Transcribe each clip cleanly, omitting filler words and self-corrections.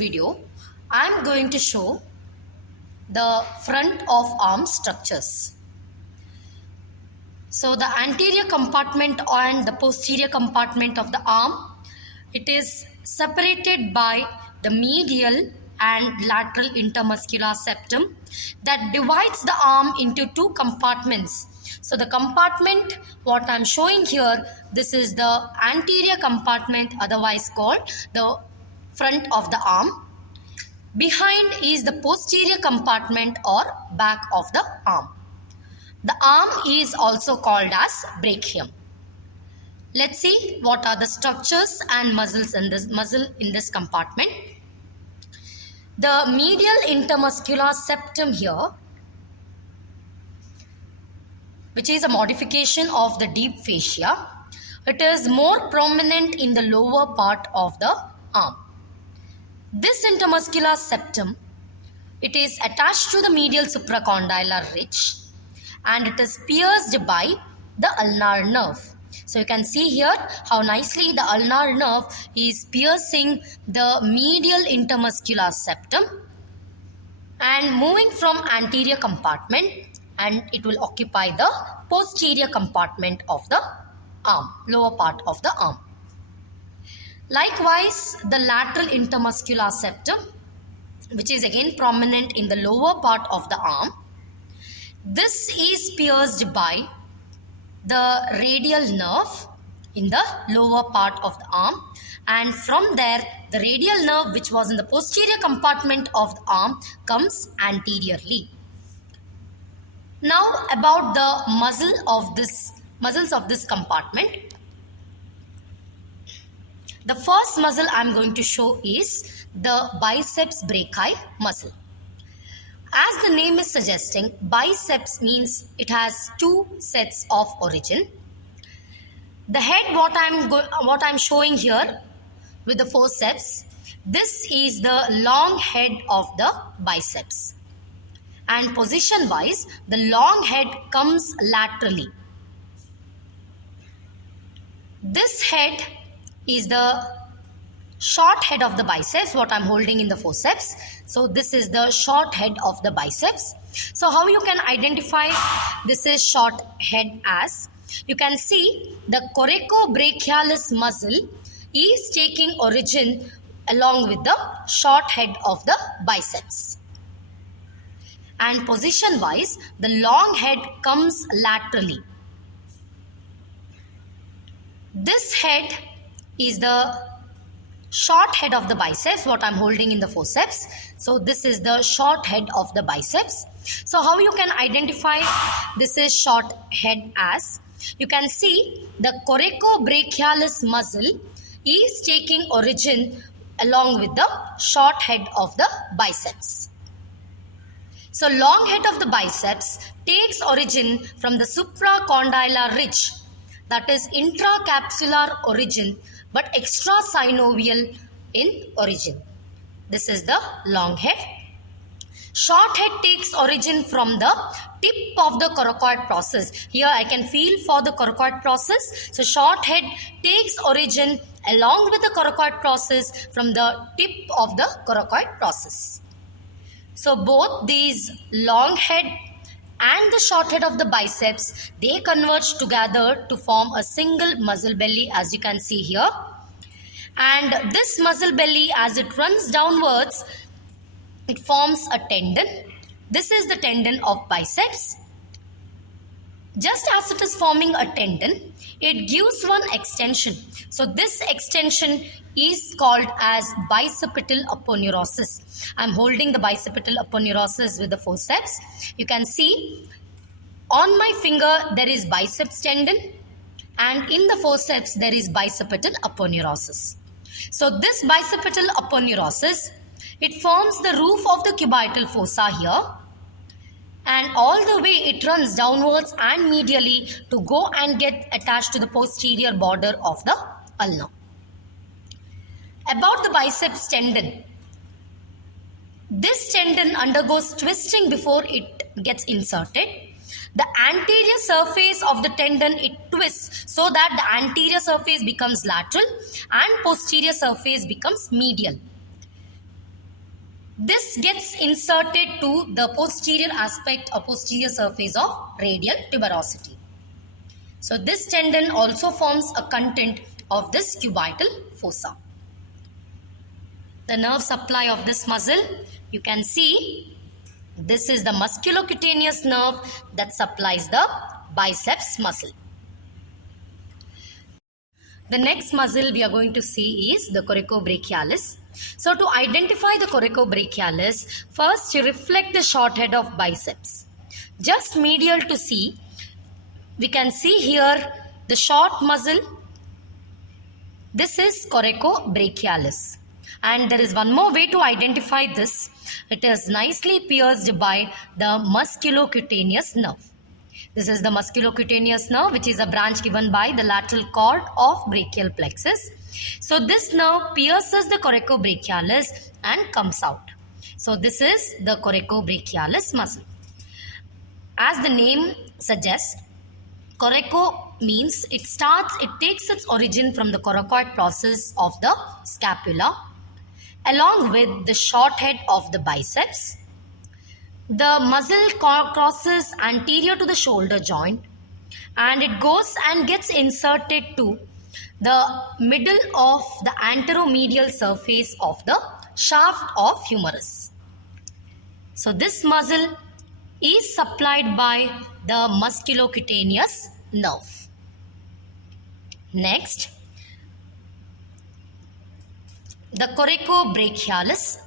video, I am going to show the front of arm structures. So the anterior compartment and the posterior compartment of the arm, it is separated by the medial and lateral intermuscular septum that divides the arm into two compartments. So the compartment what I am showing here, this is the anterior compartment, otherwise called the front of the arm. Behind is the posterior compartment or back of the arm. The arm is also called as brachium. Let's see what are the structures and muscles in this compartment. The medial intermuscular septum here, which is a modification of the deep fascia, it is more prominent in the lower part of the arm. This intermuscular septum, it is attached to the medial supracondylar ridge and it is pierced by the ulnar nerve. So you can see here how nicely the ulnar nerve is piercing the medial intermuscular septum and moving from anterior compartment, and it will occupy the posterior compartment of the arm, lower part of the arm. Likewise, the lateral intermuscular septum, which is again prominent in the lower part of the arm, this is pierced by the radial nerve in the lower part of the arm, and from there the radial nerve, which was in the posterior compartment of the arm, comes anteriorly. Now about the muscles of this compartment. The first muscle I am going to show is the biceps brachii muscle. As the name is suggesting, biceps means it has two sets of origin. The head what I'm showing here with the forceps, this is the long head of the biceps. And position wise, the long head comes laterally. This head is the short head of the biceps, what I'm holding in the forceps. So this is the short head of the biceps. So how you can identify this is short head as? You can see the coracobrachialis muscle is taking origin along with the short head of the biceps. And position wise, the long head comes laterally. This head is the short head of the biceps, what I'm holding in the forceps. So this is the short head of the biceps. So how you can identify this is short head as? You can see the coracobrachialis muscle is taking origin along with the short head of the biceps. So long head of the biceps takes origin from the supracondylar ridge, that is intracapsular origin but extrasynovial in origin. This is the long head. Short head takes origin from the tip of the coracoid process. Here I can feel for the coracoid process. So short head takes origin along with the coracoid process from the tip of the coracoid process. So both these long head and the short head of the biceps, they converge together to form a single muscle belly, as you can see here. And this muscle belly, as it runs downwards, it forms a tendon. This is the tendon of biceps. Just as it is forming a tendon, it gives one extension. So this extension is called as bicipital aponeurosis. I am holding the bicipital aponeurosis with the forceps. You can see on my finger there is biceps tendon, and in the forceps there is bicipital aponeurosis. So this bicipital aponeurosis, it forms the roof of the cubital fossa here, and all the way it runs downwards and medially to go and get attached to the posterior border of the ulna. About the biceps tendon, this tendon undergoes twisting before it gets inserted. The anterior surface of the tendon, it twists so that the anterior surface becomes lateral and posterior surface becomes medial. this gets inserted to the posterior aspect or posterior surface of radial tuberosity. So this tendon also forms a content of this cubital fossa. The nerve supply of this muscle, you can see this is the musculocutaneous nerve that supplies the biceps muscle. The next muscle we are going to see is the coracobrachialis. So to identify the coracobrachialis, first you reflect the short head of biceps. Just medial to C, we can see here the short muscle. This is coracobrachialis. And there is one more way to identify this. It is nicely pierced by the musculocutaneous nerve. This is the musculocutaneous nerve, which is a branch given by the lateral cord of brachial plexus. So this nerve pierces the coracobrachialis and comes out. So this is the coracobrachialis muscle. As the name suggests, coraco means it takes its origin from the coracoid process of the scapula, along with the short head of the biceps. The muscle crosses anterior to the shoulder joint and it goes and gets inserted to the middle of the anteromedial surface of the shaft of humerus. So this muscle is supplied by the musculocutaneous nerve. Next, the coracobrachialis.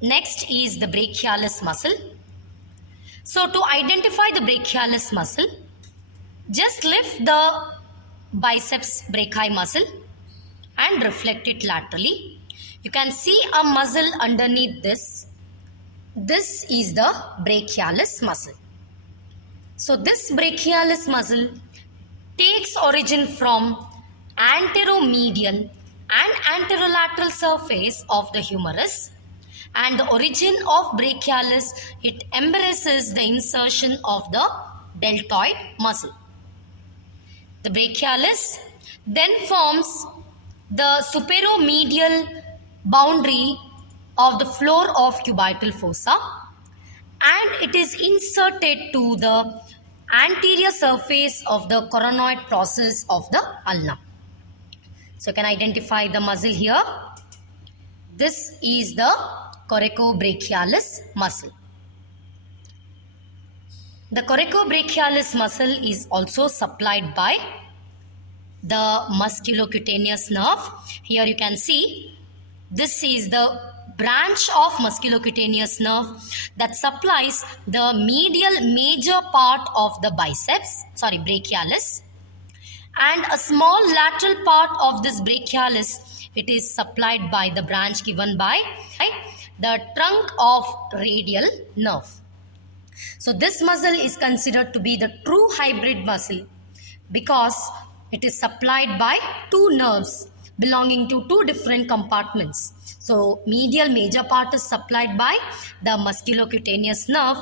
Next is the brachialis muscle. So to identify the brachialis muscle, just lift the biceps brachii muscle and reflect it laterally. You can see a muscle underneath this. This is the brachialis muscle. So this brachialis muscle takes origin from anteromedial and anterolateral surface of the humerus, and the origin of brachialis, it embraces the insertion of the deltoid muscle. The brachialis then forms the superomedial boundary of the floor of cubital fossa, and it is inserted to the anterior surface of the coronoid process of the ulna. So you can identify the muscle here. This is the coracobrachialis muscle. The coracobrachialis muscle is also supplied by the musculocutaneous nerve. Here you can see this is the branch of musculocutaneous nerve that supplies the medial major part of the brachialis, and a small lateral part of this brachialis, it is supplied by the branch given by the trunk of radial nerve. So this muscle is considered to be the true hybrid muscle because it is supplied by two nerves belonging to two different compartments. So medial major part is supplied by the musculocutaneous nerve,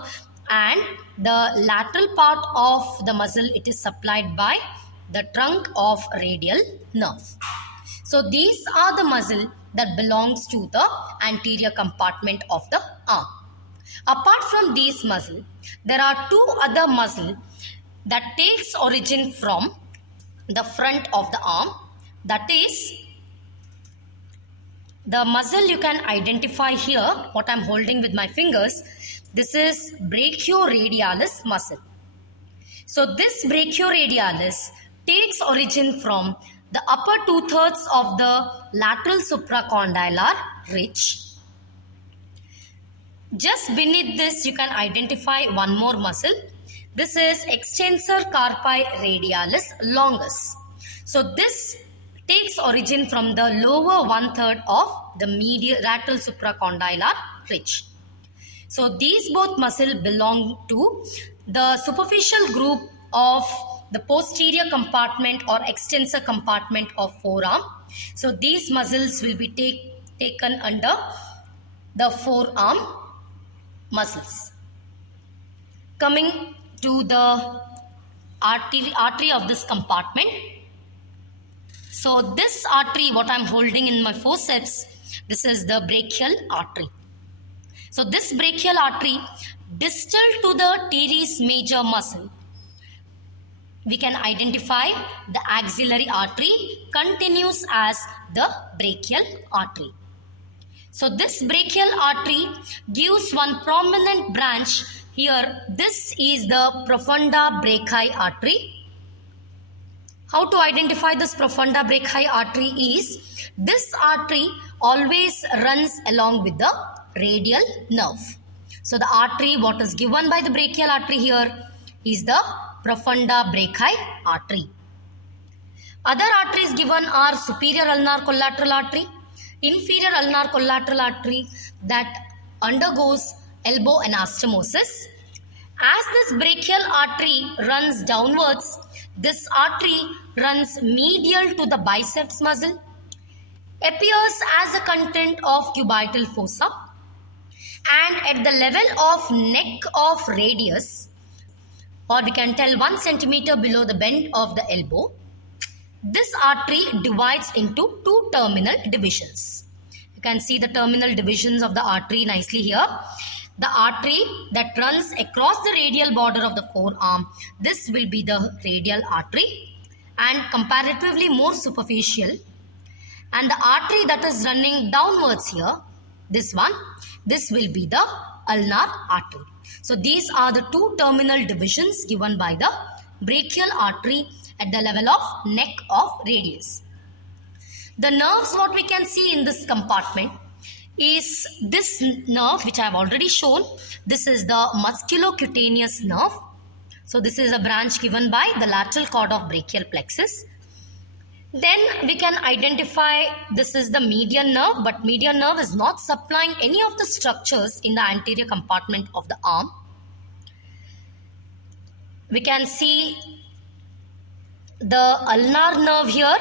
and the lateral part of the muscle, it is supplied by the trunk of radial nerve. So these are the muscle that belongs to the anterior compartment of the arm. Apart from these muscle, there are two other muscle that takes origin from the front of the arm. That is the muscle you can identify here, what I am holding with my fingers. This is brachioradialis muscle. So this brachioradialis takes origin from the upper 2/3 of the lateral supracondylar ridge. Just beneath this, you can identify one more muscle. This is extensor carpi radialis longus. So this takes origin from the lower 1/3 of the medial lateral supracondylar ridge. So these both muscles belong to the superficial group of the posterior compartment or extensor compartment of forearm. So these muscles will be taken under the forearm muscles. Coming to the artery of this compartment. So this artery, what I am holding in my forceps, this is the brachial artery. So this brachial artery distal to the teres major muscle, we can identify the axillary artery continues as the brachial artery. So this brachial artery gives one prominent branch here. This is the profunda brachii artery. How to identify this profunda brachii artery is, this artery always runs along with the radial nerve. So the artery what is given by the brachial artery here is the profunda brachii artery. Other arteries given are superior ulnar collateral artery, inferior ulnar collateral artery that undergoes elbow anastomosis. As this brachial artery runs downwards, this artery runs medial to the biceps muscle, appears as a content of cubital fossa, and at the level of neck of radius, or we can tell 1 centimeter below the bend of the elbow, this artery divides into two terminal divisions. You can see the terminal divisions of the artery nicely here. The artery that runs across the radial border of the forearm, this will be the radial artery and comparatively more superficial. And the artery that is running downwards here, this one, this will be the ulnar artery. So these are the two terminal divisions given by the brachial artery at the level of neck of radius. The nerves what we can see in this compartment is this nerve which I have already shown. This is the musculocutaneous nerve. So this is a branch given by the lateral cord of brachial plexus. Then we can identify this is the median nerve, but median nerve is not supplying any of the structures in the anterior compartment of the arm. We can see the ulnar nerve here,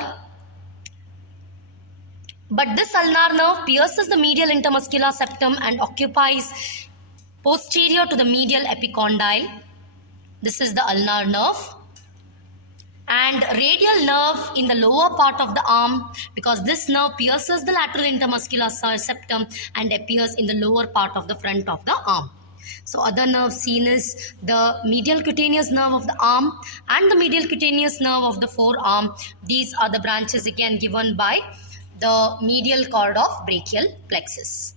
but this ulnar nerve pierces the medial intermuscular septum and occupies posterior to the medial epicondyle. This is the ulnar nerve. And radial nerve in the lower part of the arm, because this nerve pierces the lateral intermuscular septum and appears in the lower part of the front of the arm. So other nerves seen is the medial cutaneous nerve of the arm and the medial cutaneous nerve of the forearm. These are the branches again given by the medial cord of brachial plexus.